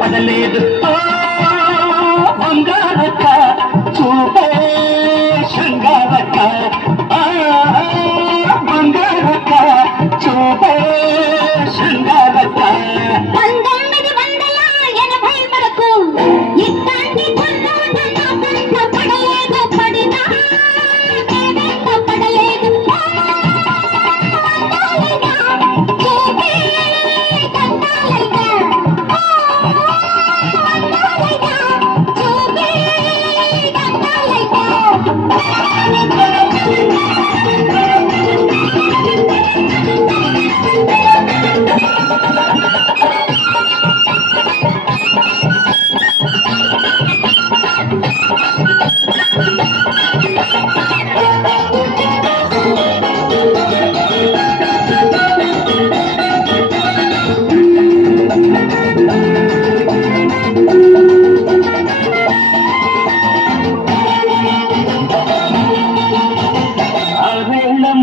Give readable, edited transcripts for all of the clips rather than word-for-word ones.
పడలేదు బంగారక్క చూపే శృంగారక్క బంగారక్క చూపే శృంగారక్క 1980 వరకు ఇట్లాంటి పనులు నా కంట పడలేదు పడినా నేనెంత పడలేదు అందాలైనా చూపే గంధాలైనా అందాలైనా చూపే గంధాలైనా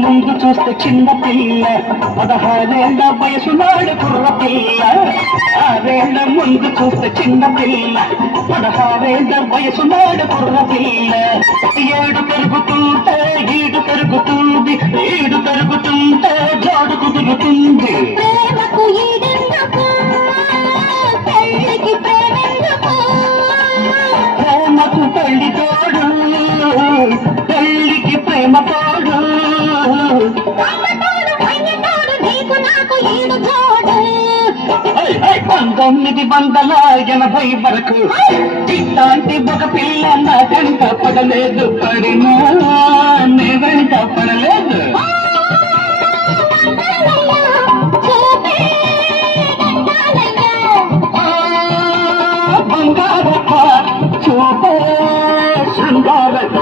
ముందు చూస్తే చిన్న పిల్ల 16 వయసు నాడు కుర్ర పిల్ల 6 ముందు చూస్తే చిన్న పిల్ల 16 వయసు నాడు కుర్ర పిల్ల 7 పెరుగుతుంటే ఈడు పెరుగుతుంది 7 పెరుగుతుంటే జోడు కుదురుతుంది ప్రేమకు ఈడెందుకు పెళ్ళికి ప్రేమెందుకు ప్రేమకు పెళ్లి తోడు పెళ్లికి ప్రేమ తోడు 1980 వరకు ఇట్లాంటి ఒక పిల్ల నా కంట పడలేదు పడినా నే వెంట పడలేదు బంగారక్క చూపే శృంగారక్క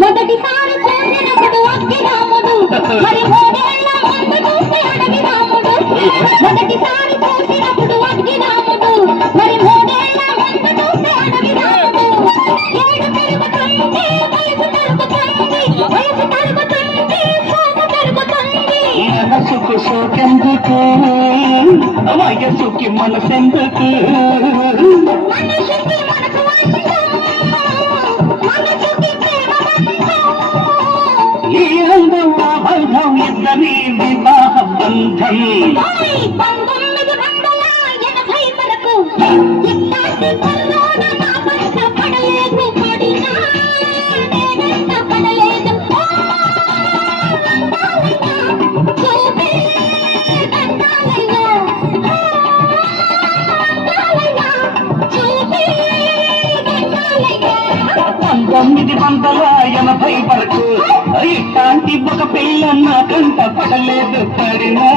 మొదటిసారి చూసినప్పుడు అగ్గి రాముడు మరి 3 ఏళ్ల ముందు చూస్తే అడవి రాముడు మొదటిసారి చూసినప్పుడు అగ్గి రాముడు మరి 3 ఏళ్ల ముందు చూస్తే అడవి రాముడు 7 పెరుగుతుంది వయసు తరుగుతుంది వయసు తరుగుతుంది సోము పెరుగుతుంది మనసుకు సోకెందుకు వయసుకి మనసెందుకు మనిషికి మనసు మనసుకి ప్రేమ ఈ రంగం ఆ బంధం ఇద్దరి వివాహ బంధం 1980 వరకు ఇట్లాంటి పనులు నా కంట పడలేదు పడినా నేనెంత పడలేదు అందాలైనా చూపే గంధాలైనా అందాలైనా చూపే గంధాలైనా 1980 వరకు ఇట్లాంటి ఒక పిల్ల నా కంట పడలేదు పడినా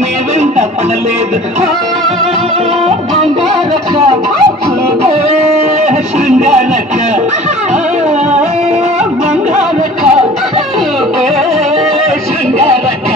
నే వెంట పడలేదు బంగారక్క చూపే శృంగారక్క బంగారక్క చూపే శృంగారక్క